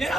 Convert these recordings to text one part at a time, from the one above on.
एक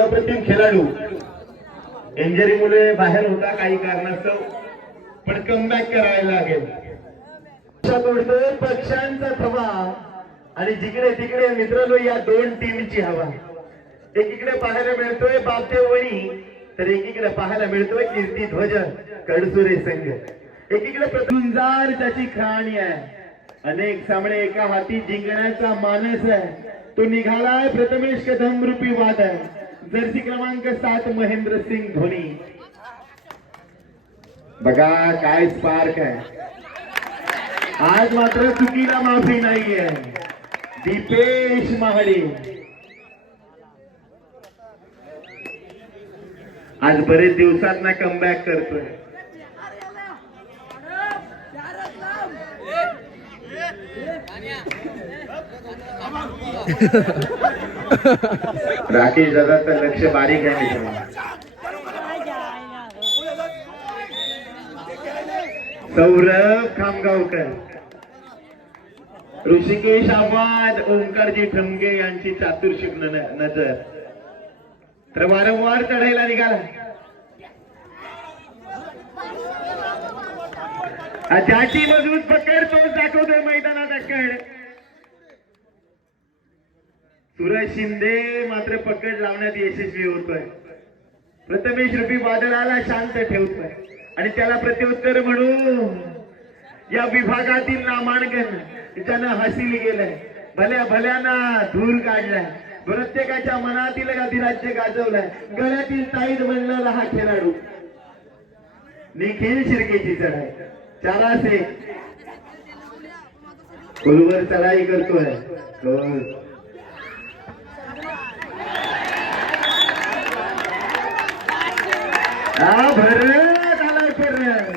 अप्रतिम खेळाडू इंजरीमुळे बाहेर होता काही कारणास्तव, पण कमबॅक करायला लागेल. तोडतोय पक्षांचा थवा आणि जिकडे तिकडे मित्रांनो या दोन टीमची हवा. एकीकडे पाहायला मिळतोय बापदेव वणी, तर एकीकडे पाहायला मिळतोय कीर्ती ध्वज कडसुरे संघ. एकीकडे प्रतुंजार त्याची कहाणी आहे, अनेक सामने एका हाती जिंकण्याचा मानस आहे. तो निघालाय प्रथमेश कदम रूपी वाद आहे. जर्सी क्रमांक 7 महेंद्र सिंग धोनी. बघा काय स्पार्क आहे आज, मात्र चुकीला माफी नाहीये. दीपेश महाडी आज बरेच दिवसात ना कमबॅक करतोय. राकेश दादाचं लक्ष बारीक आहे मित्रांनो. सौरभ खामगावकर, ऋषिकेश आव्हाड, ओंकारजी ठमगे यांची चातुर्शिक नजर. तर वारंवार चढायला निघाला. ज्याची मजबूत पकड तोच दाखवतोय मैदानात अक्कड. सूरज शिंदे मात्र पकड लावण्यात यशस्वी होतोय. प्रथमेश रूपी वादळाला शांत ठेवतोय आणि त्याला प्रत्युत्तर म्हणून या विभागातील नामांकन ज्यानं हासिल केलंय, भल्या भल्याना धूर काढलाय, प्रत्येकाच्या मनातील अधिराज्य गाजवलाय. गळ्यातील ताईद म्हणणारा हा खेळाडू निखिल शिर्केची चढाई 4 खोलवर चढाई करतोय. भरत आलाय परत.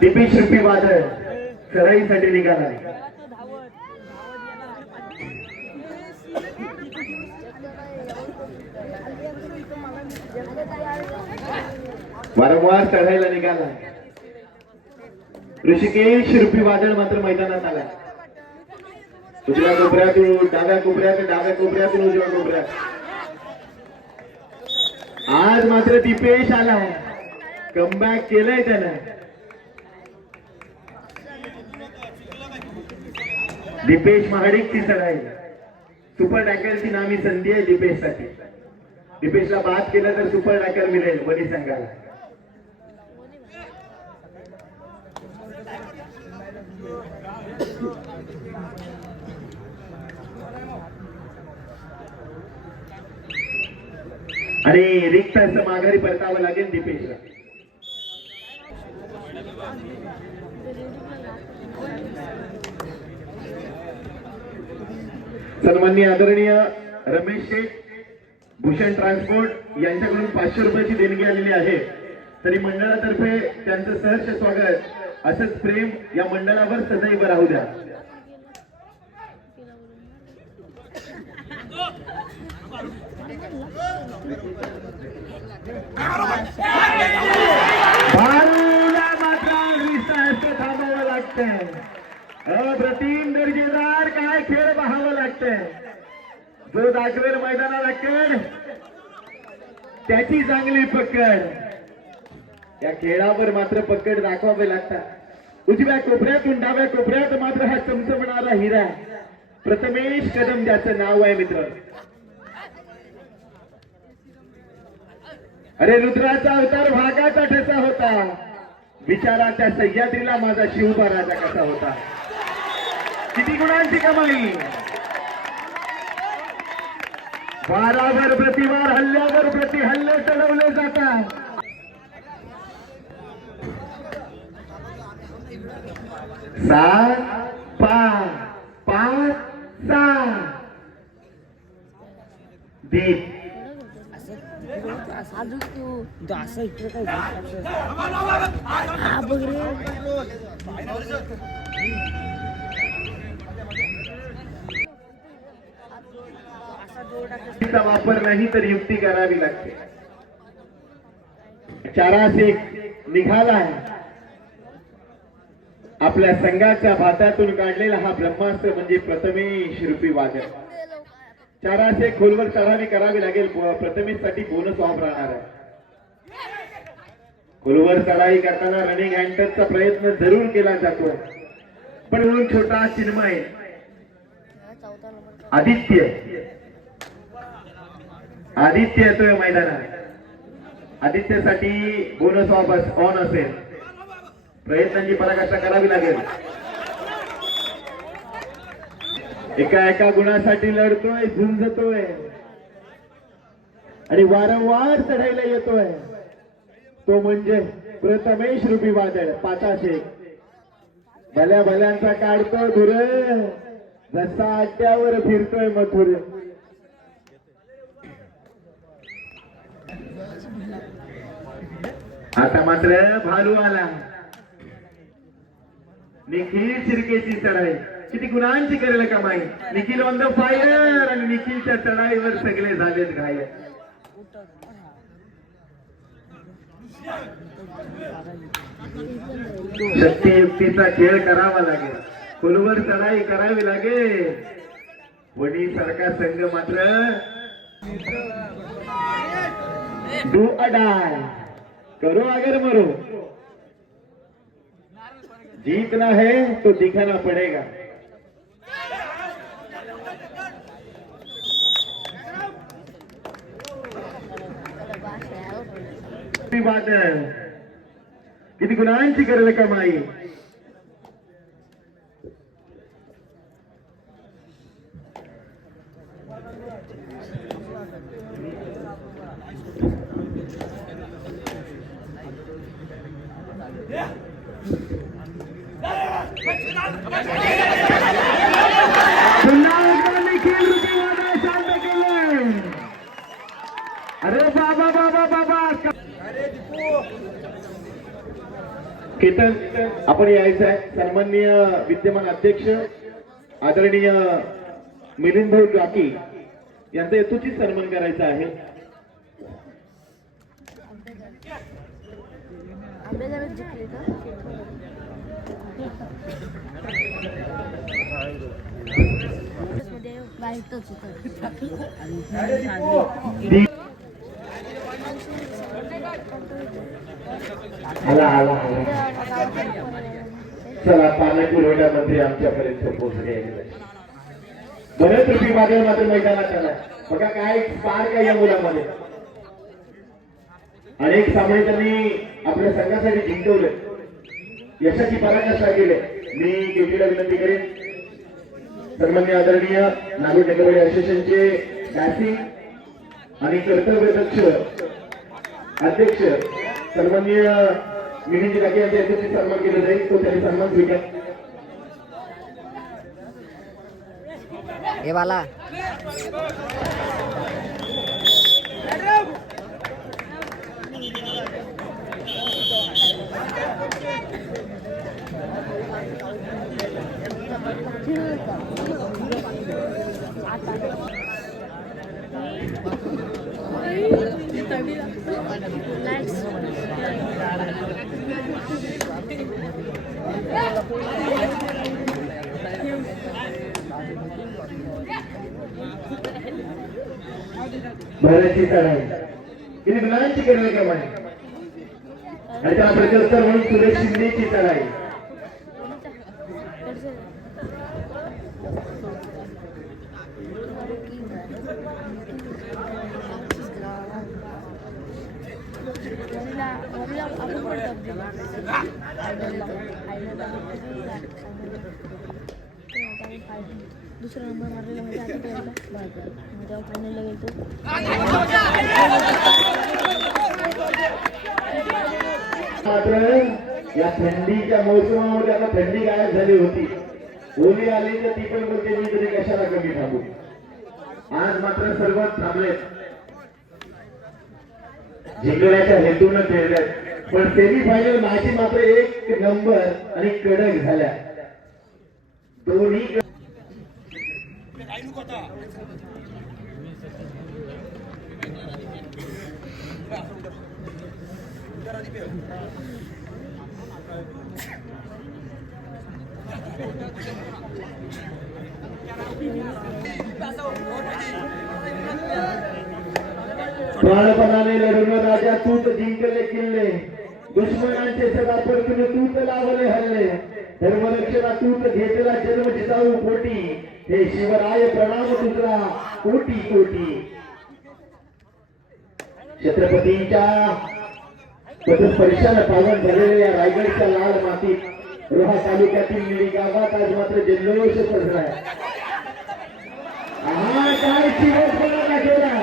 दीपेश रूपी वादळ चढाईसाठी निघाला. वारंवार चढायला निघाला. ऋषिकेश रूपी वादळ मात्र मैदानात आला. उजव्या कोपऱ्यातून डाव्या कोपऱ्यात, डाव्या कोपऱ्यातून उजव्या कोपऱ्यात. आज मात्र दीपेश आला, कमबॅक केलंय त्यानं. दीपेश महाडिकची चढाई सुपर टॅकरची नामी संधी आहे दीपेशसाठी. दीपेशला बाद केलं तर सुपर टॅकर मिळेल बनी संघाला. आणि रिक्त असं माघारी परतावं लागेल दीपेशला. सन्माननीय आदरणीय रमेश शेठ, भूषण ट्रान्सपोर्ट यांच्याकडून 500 रुपयाची देणगी आलेली आहे. तरी मंडळातर्फे त्यांचं सहर्ष स्वागत. असंच प्रेम या मंडळावर सदैव राहू द्या. मात्र थांबावं लागतंय. अप्रतिम दर्जेदार काय खेळ पाहावं लागतंय. जो दाखवेल मैदानाला कड त्याची चांगली पकड. या खेळावर मात्र पकड दाखवावे लागतात. उजव्या कोपऱ्यातून डाव्या कोपऱ्यात मात्र हा चमचमणारा हिरा प्रथमेश कदम ज्याचं नाव आहे मित्र. अरे रुद्राचा अवतार भागाचा ठसा होता, विचारा त्या सह्याद्रीला माझा शिवबा राजा कसा होता. किती गुणांची कमाई. वारावर प्रतिवार हल्ल्यावर प्रतिहल्ले चढवले जातात. सात पाच पाच सहा दीप चा वापर नाही तर युक्ती करावी लागते. चारास एक निघाला आपल्या संघाच्या भातातून काढलेला हा ब्रह्मास्त्र म्हणजे प्रथमेश रूपी वादळ. चारास एक खोलवर चढावी करावी लागेल. प्रथमेश साठी बोनस ऑफ राहणार आहे. खोलवर चढाई करताना रनिंग हँडचा प्रयत्न जरूर केला जातो, पण म्हणून छोटा चिन्मय आदित्य येतोय मैदानात. आदित्यसाठी बोनस ऑफ ऑन असेल. प्रयत्नांची पराकाष्ठा करावी लागेल. एका गुणासाठी लढतोय, झुंजतोय आणि वारंवार चढायला येतोय. तो म्हणजे प्रथमेश रूपी वादळ. 5-1 भल्या भल्यांचा काढतो धुर, जसा अड्ड्यावर फिरतोय मथुर. आता मात्र भालू आला. निखिल शिर्केची चढाई किती गुणांची करेल कमाई. निखिल ऑन द फायर आणि निखिलच्या चढाईवर सगळे झालेत घायल. शक्तियुक्तीचा खेळ करावा लागेल. खोलवर चढाई करावी लागेल. वणी सारखा संघ मात्र डू अडाय करो अगर मरो, जीतना है तो दिखाना पड़ेगा. किती गुणांची करेल कमाई. पुन्हा एकदा निखिल रूपी वादळ शांत केलं. अरे बाबा बाबा बाबा केतन आपण यायचं आहे. सन्माननीय विद्यमान अध्यक्ष आदरणीय मिलिंद भाऊ काकी यांचा यथोचित सन्मान करायचा आहे. चला पाणी पुरवठा मंत्री आमच्यापर्यंत पोहोचले. बरेच रुपये मागे मात्र मैदानात आला. बघा काय स्पार्क आहे या मुलामध्ये. अनेक सामने त्यांनी आपल्या संघासाठी जिंकवले, यशाची पराकाष्ठा केली. मी केटीला विनंती करेन सन्माननीय आदरणीय नागपूर टेकरवाडी असोसिएशनचे बॅसिंग आणि कर्तव्यदक्ष अध्यक्ष सन्माननीय मिलिंद काकी यांच्या यशस्वी सन्मान केला जाईल. तो त्यांनी सन्मान स्वीकार. हे वाला भराची चढाई किती गुणांची करेल कमाई. आणि त्याला प्रत्युत्तर म्हणून सुरेश शिंदेची चढाई. दुसरा नंबर मारलेला म्हणजे आता पहिला बाहेर जेव्हा फायनलला गेलो मात्र या थंडीच्या मौसमामध्ये आता थंडी गायब झाली होती. होळी आली तर ती पण बोलते मी तरी कशाला कमी थांबू. आज मात्र सर्व थांबले, जिंकण्याच्या हेतून खेळले. पण सेमीफायनल मॅच मात्र एक नंबर आणि कडक झाल्या दोन्ही. प्राणपणाने लढून राजा तूच जिंकले किल्ले, दुश्मनांचे सदा परतून तूच लावले हल्ले, धर्मरक्षणा तूच घेतला जन्म जिजाऊ पोटी, हे शिवराय प्रणाम तुझा कोटी कोटी. छत्रपतींच्या पदस्पर्शाने पावन झालेल्या या रायगडच्या लाल मातीत रोहा तालुक्यातील निळी गावात आज मात्र जल्लोष सजलाय. हा काय शिवसपणा केला,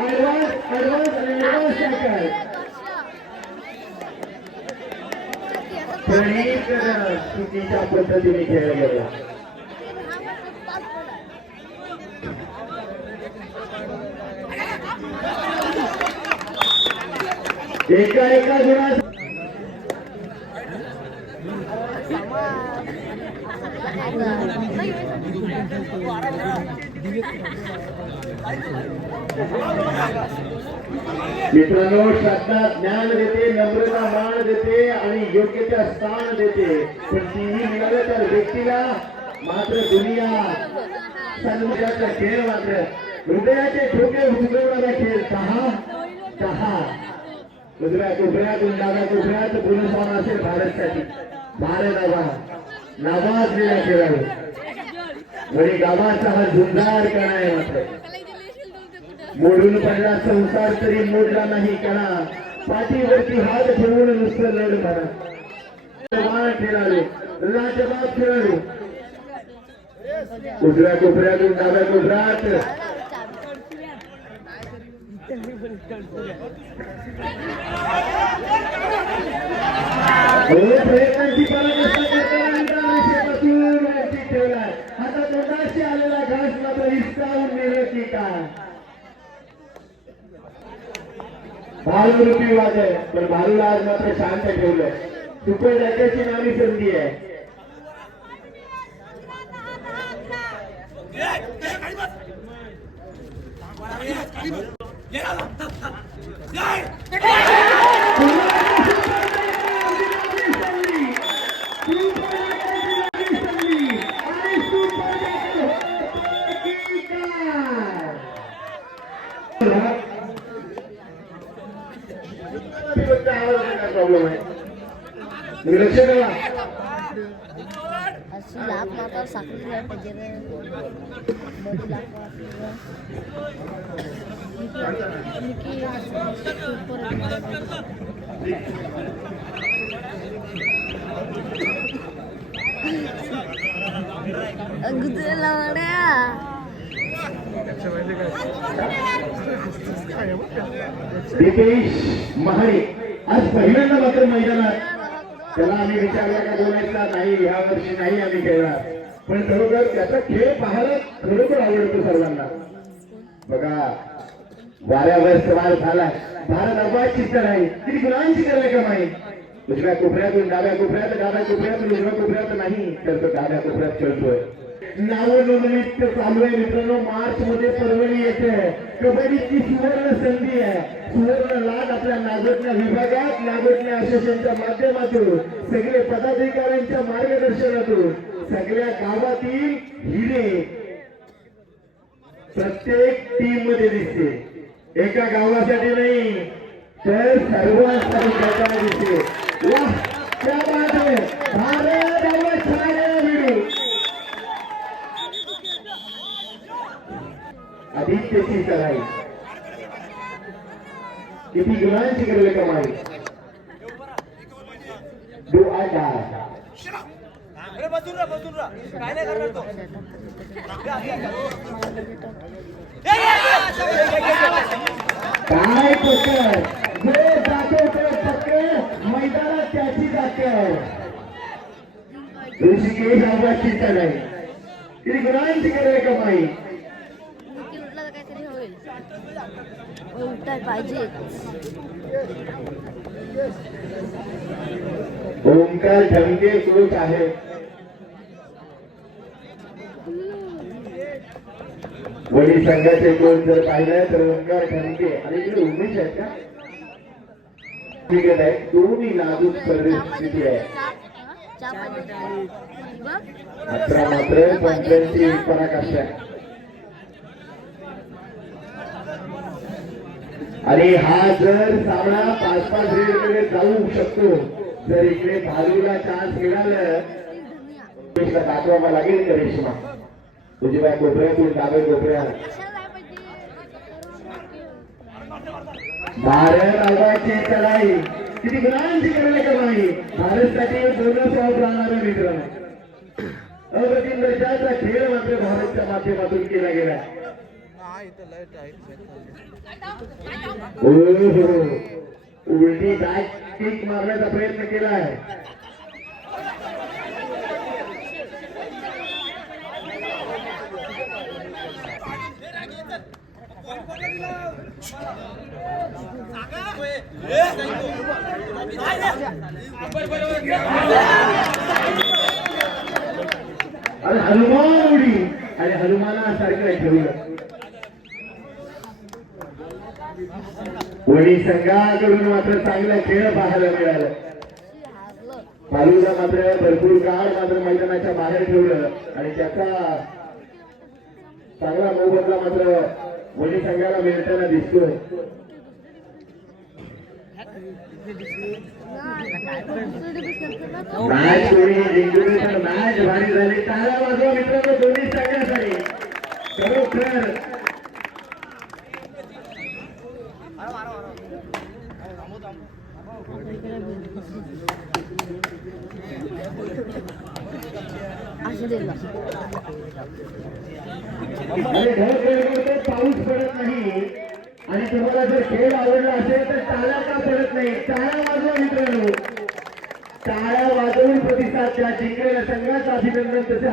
ऍडव्हान्स टॅकल प्रणीत चुकीच्या पद्धतीने खेळला गेला. एका गुणात मित्रांनो, श्रद्धा ज्ञान देते, नम्रता मान देते आणि योग्य त्या स्थान देते. पण तीही मिळालं तर व्यक्तीला मात्र दुनिया सन्मुखाचा खेळ, मात्र हृदयाचे ठोके उजवणारा खेळ. दहा उजव्या कोपऱ्यातून डाव्या कोपऱ्यात पुनर्स्थान असेल भारतसाठी. भारत नावाजलेला खेळाडू वरी गावाचा हा झुंजार कणा आहे. मात्र मोडून पडला संसार तरी मोडला नाही कणा, पाठीवरती हात ठेवून नुसतं लढ म्हणा. खेळाडू, लाजबाब खेळाडू, उजव्या कोपऱ्यातून डाव्या कोपऱ्यात प्रयत्नांची ठेवलाय. आता तोंडाशी आलेला घास मात्र हिसकावून नेलं की काय. भालू रूपी वाद आहे, पण भालूला आज मात्र शांत ठेवलंय. सुपर त्याची नावी संधी आहे. प्रॉब्लेम आहे लक्ष द्या. अशी लाभ मात्र साखळी पाहिजे बडी लाभ दीपेश महारे आज पहिल्यांदा मात्र मैदानात. त्याला आम्ही विचारला का बोलायचा नाही, ह्या वर्षी नाही आम्ही खेळणार, पण खरोखर त्याचा खेळ पाहायला खरोखर आवडतो सर्वांना. बघा वाऱ्यावर सवार झाला भारत. अबाद चित्तर आहे, किती गुणांची करायला कमाई. उजव्या कोपऱ्यातून डाव्या कोपऱ्यात, डाव्या कोपऱ्यातून उजव्या कोपऱ्यात नाही तर तो डाव्या कोपऱ्यात खेळतोय. नाव नोंदणीत चालू आहे मित्रांनो. मार्च मध्ये परभणी येते. कबड्डीची सुवर्ण संधी आहे, सुवर्ण लाट आपल्या नागोठण्या विभागात, नागोठण्या असोसिएशनच्या माध्यमातून, सगळे पदाधिकाऱ्यांच्या मार्गदर्शनातून सगळ्या गावातील हिरे प्रत्येक टीम मध्ये दिसते. एका गावासाठी नाही तर सर्वांसाठी खेळताना दिसते. वाह क्या बात है. भारत आदित्यची चढाई, किती गुणांची करेल कमाई. Do I die. काय नाही करणार तो काय पकड जो जातो तो पकड मैदानात त्याची जाते ऋषिकेश आवाजची चढाई किती गुणांची करे कमाई विकेट उठला तर काहीतरी होईल उठायला पाहिजे ओंकार ढमके कोच आहे वडी संघाचे कोच जर पाहिलं तर ओंकार ढमके आणि इकडे उमेश आहेत का ठीक आहे दोन्ही नाजूक परिस्थिती आहे मात्र मात्र पंचांची पराकाष्ठ आहे आणि हा जर सामना 5-5 रेडकडे जाऊ शकतो जर इकडे भालूला चान्स मिळालं दाखवावा लागेल का रेश्मा उजव्या कोपऱ्यातून डाव्या कोपऱ्यात भारत आवाजची चढाई किती गुणांची करायला कमाई भारतसाठी बोनस ऑफ राहणारा मित्रांनो अप्रतिम दर्जाचा खेळ मात्र भारतच्या माध्यमातून केला गेला उलटी बॅक किक मारण्याचा प्रयत्न केला आहे आणि हनुमान उडी आणि हनुमानासारखं ठेवलं वडी संघाकडून मात्र चांगला खेळ पाहायला मिळाला पालूला मात्र भरपूर काळ मात्र मैदानाच्या बाहेर ठेवलं आणि त्याचा चांगला मोबदला मात्र वडी संघाला मिळताना दिसतो मॅच कोणी जिंकली तर मॅच भारी झाली टाळ्या वाजवा मित्रांनो दोन्ही संघासाठी खरोखर आणि ढग पाऊस पडत नाही आणि तुम्हाला जर खेळ आवडला असेल तर टाळ्या का पडत नाही टाळ्या वाजवा मित्रांनो टाळ्या वाजवून प्रतिसाद त्या जिंकलेल्या संघाचं अभिनंदन तसे